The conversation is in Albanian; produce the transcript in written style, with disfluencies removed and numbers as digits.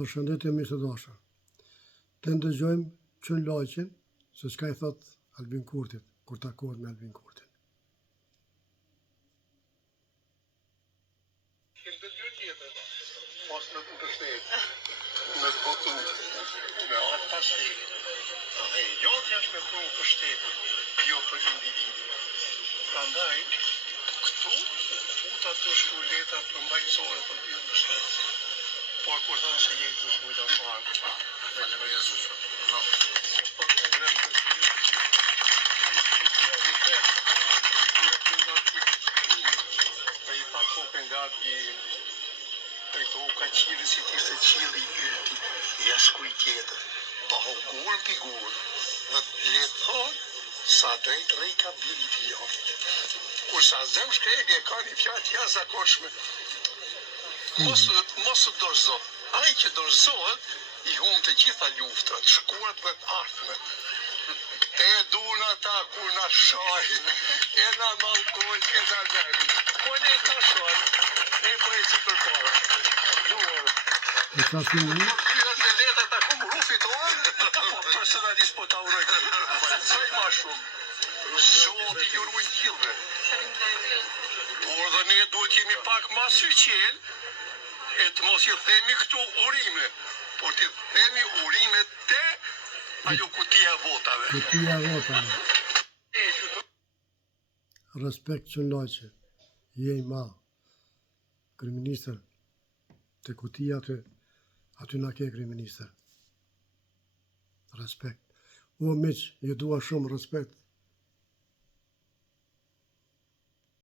Përshëndetje miq të dashur. Të ndëgjojmë Qën Laqin se çka I thot Albin Kurtit kur takohet me Albin Kurtin. Kënë të dy tjetër, pas në të përshtet, në të botu, me atë pashtetit. Dhe jotja është me punë për shtetin, jo për individin. Prandaj, këtu fut ato shkrulleta përmbajtësore për pjesë për shtetin. Por kur thonë se jetë në shmujta farë, dhe në Jezus. Po të grem të I pa kopën nga i to ka qili si ti se qili ylti, jaskuj tjetër, pa ho gurën pi gurën, dhe letë thonë, sa drejt rej ka bili të jaftë. Kur sa zem shkrejnë e ka një fjatë jashtëzakonshme, mos të dorëzohet. Ai që dorëzohet, I humbë të gjitha luftrat, shkurat dhe të ardhmet. Te duna ta kur na shajnë, e na malkojnë, e na nërën. Po ne ta shajnë, ne po e si për para. Duar. Kryet e leta ta kumë rufit orë, personalisht po ta uroj. Saj ma shumë. Zoti ju ruaj gjithve. Por dhe ne duhet jemi pak ma syqel, e të mos ju themi këtu urime, por të themi urime te ajo kutia votave. Kutia votave. Respekt Qën Laqi, je I madh. Kryeministër, te kutia aty na ke kryeministër. Respekt. O miq, ju dua shumë respekt.